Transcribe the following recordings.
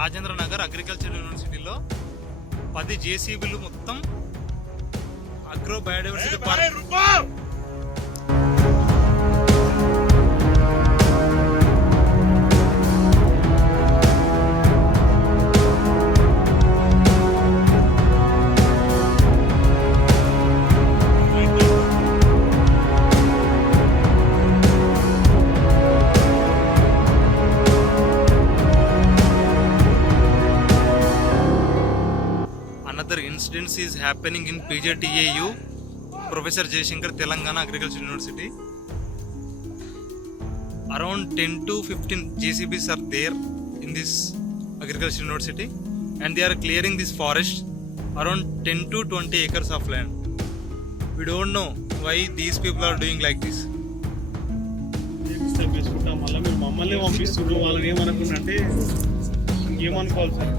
Rajendra Nagar agriculture యూనివర్సిటీలో 10 జేసీబీలు మొత్తం agro biodiversity park. Another incident is happening in PJTAU, Professor Jayashankar, Telangana Agriculture University. Around 10 to 15 JCBs are there in this Agriculture University, and they are clearing this forest, around 10 to 20 acres of land. We don't know why these people are doing like this. మమ్మల్ని పంపిస్తున్నారు. వాళ్ళని ఏమనుకున్నంటే ఏమనుకోవాలి sir.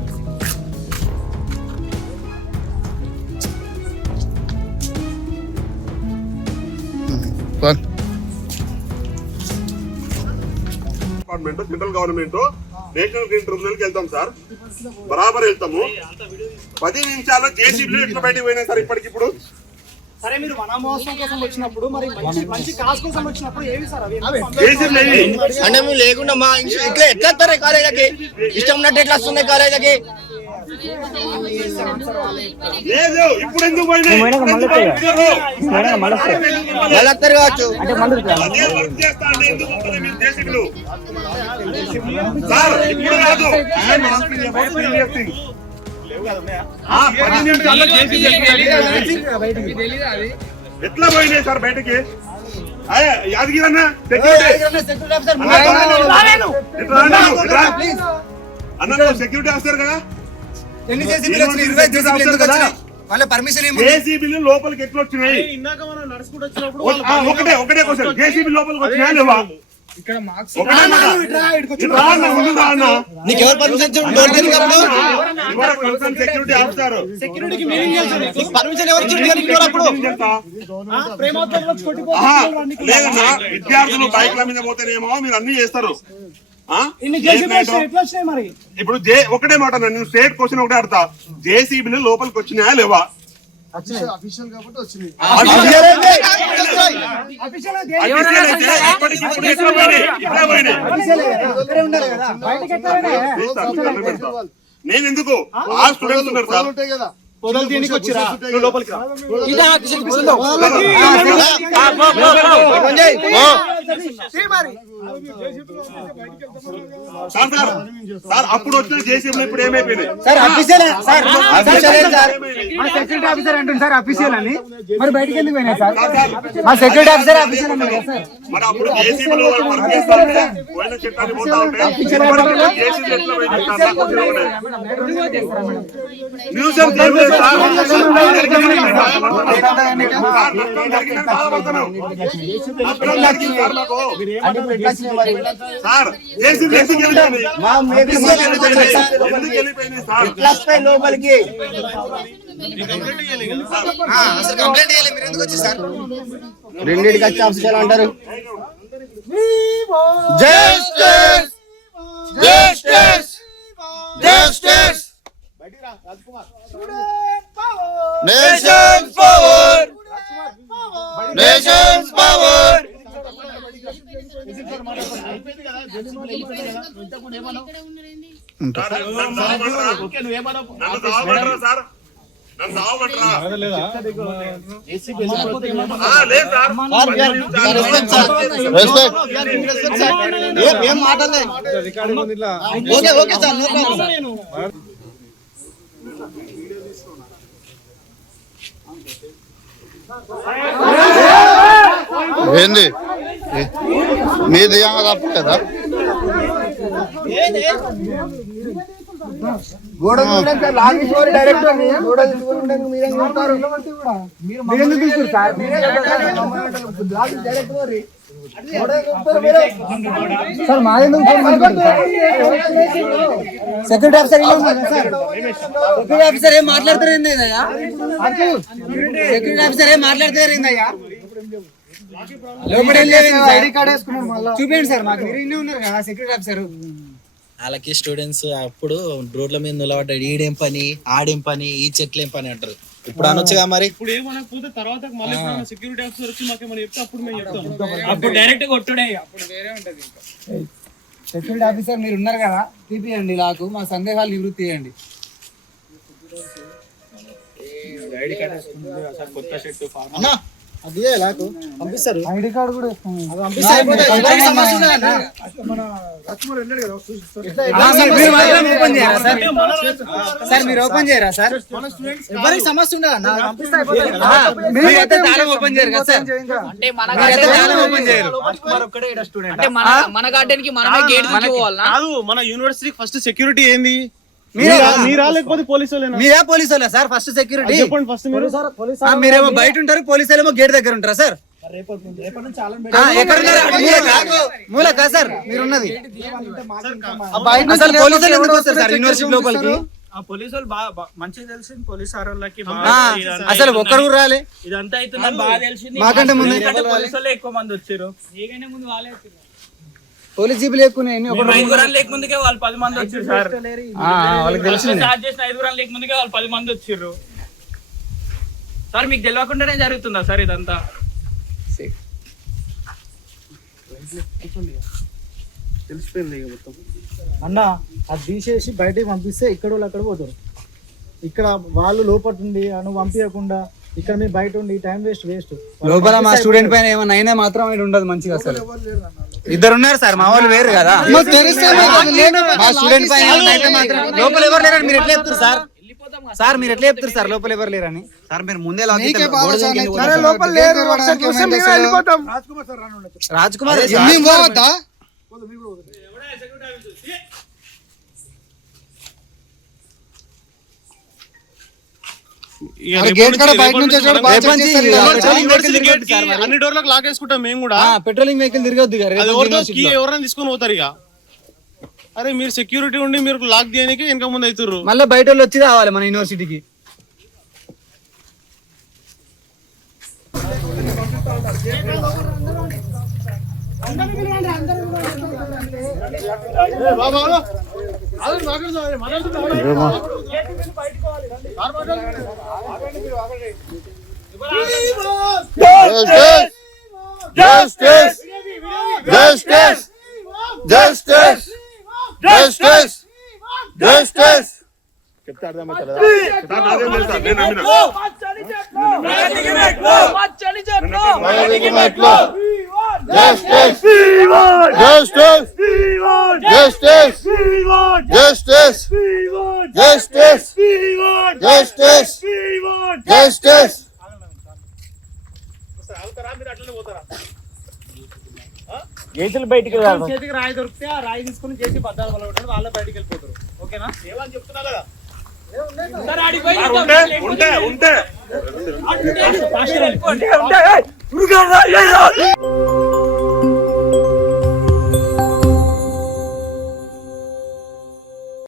Department, central government, national green ట్రిబ్యునల్కి వెళ్తాం sir, బరాబర్ వెళ్తాము. 10 నిమిషాల్లో జేసీబీలు ఎట్లా బయటకు పోయినాయి సార్ ఇప్పటికిప్పుడు? సరే, మీరు వన మహోత్సవం కోసం వచ్చినప్పుడు, మరి మంచి కాజ్ కోసం వచ్చినప్పుడు ఏవి సార్ అవి? అంటే మేము లేకుండా మా ఇట్లా ఎట్లా వస్తారు కాలేజీలకి? ఇష్టం ఉన్నట్టు ఎట్లా వస్తున్నాయి కాలేజీలకి? లేదు, ఇప్పుడు ఎందుకు పోయినాయి? మళ్ళీ వస్తారు కావచ్చు. సార్ ఇప్పుడు కాదు, ఎట్లా పోయినాయి సార్ బయటకి? యాదగిరి అన్న సెక్యూరిటీ ఆఫీసర్ కదా, జేసీబీలు లోపలికి ఎట్లా వచ్చినాయి? ఒకటే క్వశ్చన్, జేసీబీ లోపలికి వచ్చినాయా లేవా? నీకెవరు పర్మిషన్ సెక్యూరిటీ ఆఫీసర్ పర్మిషన్ ఎవరు లేదన్నా, విద్యార్థులు బైక్ల మీద పోతేనేమో మీరు అన్ని చేస్తారు. ఇప్పుడు ఒకటే మాట, నేను స్టేట్ క్వశ్చన్ ఒకటే అడతా, జేసీబీలు లోపలికి వచ్చినాయా లేవా? నేను ఎందుకు ఆ స్టూడెంట్స్ ఉన్నారు సార్, సార్ అప్పుడు వచ్చిన జేసీబీలు ఇప్పుడు ఏమైపోయినాయి? సెక్యూరిటీ ఆఫీసర్ అంటుంది సార్ అఫీషియల్ అని, మరి బయటకి ఎందుకు పోయినాయి సార్? మా సెక్యూరిటీ ఆఫీసర్ అఫీషియల్ అన్నారు కదా సార్. మరి అప్పుడు జేసీబీలు వర్క్ చేస్తా ఉంటే పోయిన చట్టాన్ని పోతా ఉంటే జేసీబీలు ఎట్లా పోయినాయి సార్? మ్యూజియం లోపలికి కంప్లైంట్ చేయాలి. మీరు ఎందుకు వచ్చి సార్ రెండింటికి వచ్చి ఆఫీసర్ అంటారు? Justice justice justice nations power nations power. ఏం మాటలే. ఓకే సార్, ఏంది మీది తప్పు కదా? డైరెక్ట్ సార్ మాదేందుకు సెక్యూరిటీ ఆఫీసర్ సెక్యూరిటీ ఆఫీసర్ ఏం మాట్లాడతారు ఏందయ్యా? సెక్యూరిటీ ఆఫీసర్ ఏం మాట్లాడతారు ఏందయ్యా? ఐడి కార్డ్ వేసుకున్నాడు, చూపించండి సార్ మాకు. మీరు ఇన్నే ఉన్నారు కదా సెక్యూరిటీ ఆఫీసర్. వాళ్ళకి స్టూడెంట్స్ అప్పుడు రోడ్ల మీద నిలబడ్డాడు, ఈడేం పని ఆడేం పని ఈ చెట్లేం పని అంటారు. ఇప్పుడు అనొచ్చుగా మరి. ఇప్పుడు ఏమనకపోతే తర్వాత మళ్ళీ సెక్యూరిటీ ఆఫీసర్ వచ్చి మాకేమైనా చెప్తే అప్పుడు మేము చెప్తాం. అప్పుడు డైరెక్ట్ కొట్టుడే, అప్పుడు వేరే ఉంటది. సెక్యూరిటీ ఆఫీసర్ మీరు ఉన్నారు కదా, తీపియండి నాకు మా సందేహాలు నివృత్తి చేయండి. కొత్త షర్ట్ అన్నా అది నాకు పంపిస్తారు. ఐడి కార్డు కూడా సార్ మీరు ఓపెన్ చేయరా సార్? ఎవరికి సమస్య ఉండదు అన్న, మీరైతే తాళం ఓపెన్ చేయరు కదా సార్? అంటే మన ఓపెన్ చేయరు. అంటే మన గార్డెన్ కి మనమే గేట్ తీసుకోవాలనా? కాదు, మన యూనివర్సిటీకి ఫస్ట్ సెక్యూరిటీ ఏంది? మీరా లేకపోతే పోలీసు వాళ్ళేనా? మీరా పోలీసు వాళ్ళ సార్? ఫస్ట్ సెక్యూరిటీ చెప్పండి. ఫస్ట్ మీరు మీరేమో బయట ఉంటారు, పోలీసు ఏమో గేట్ దగ్గర ఉంటారా సార్? మూలకా సార్ మీరున్నది? అసలు పోలీసులు ఎందుకు వస్తారు సార్ యూనివర్సిటీ లోపలికి? పోలీసు వాళ్ళు బాగా మంచిగా తెలిసింది. పోలీసు వాళ్ళకి అసలు ఒక్కరు కూడా రాలే. ఇదంతా అవుతుందని బాగా తెలిసింది. మాకంటే ముందు పోలీసు వాళ్ళు ఎక్కువ మంది వచ్చారు. పోలీస్ జీపులు ఎక్కువ ఐదుగురం లేకముందుకే వాళ్ళు 10 మంది వచ్చారు సార్. వాళ్ళకి తెలిసింది. స్టార్ట్ చేసిన ఐదుగురం లేకముందుకే వాళ్ళు 10 మంది వచ్చారు సార్. మీకు తెలియకుండానే జరుగుతుందా సార్ ఇదంతా? తెలిసిపోయింది మొత్తం. అన్న అది తీసేసి బయటకి పంపిస్తే ఇక్కడ వాళ్ళు అక్కడ పోతారు. ఇక్కడ వాళ్ళు లోపల ఉండి నువ్వు పంపించకుండా ఇక్కడ మీరు బయట ఉండి టైం వేస్ట్. లోపల మా స్టూడెంట్ పైన ఏమన్నా అయినా మాత్రం ఆయన ఉండదు మంచిగా. అసలు ఇద్దరు ఉన్నారు సార్, మా వాళ్ళు వేరు కదా. మా స్టూడెంట్ పైన ఏమన్నా అయితే మాత్రం లోపల ఎవరు లేరని మీరు ఎట్లా చెప్తారు సార్? సార్ మీరు ఎట్లా చెప్తారు సార్ లోపల ఎవరు లేరని? సార్ మీరు ముందే రాజ్ కుమార్ అన్ని డోర్లకు లాక్ వేసుకుంటాం మేము కూడా. పెట్రోలింగ్ వెహికల్ తిరగద్దు ఎవరైనా తీసుకొని పోతారు ఇక. అరే మీరు సెక్యూరిటీ ఉండి మీరు లాక్ చేయడానికి వెనక ముందు అవుతారు. మళ్ళీ బయట వాళ్ళు వచ్చి రావాలి మన యూనివర్సిటీకి. చెప్తే అర్థమవుతుందా? నాదేం తెలుసు సార్, నేను నమ్మినా. చేతులు బయటికి చేతికి రాయి దొరికితే ఆ రాయి తీసుకుని చేసి బద్దాలు వల్ల వాళ్ళ బయటికి వెళ్ళిపోతారు. ఓకేనా? ఏమని చెప్తున్నా కదా. ఉంటే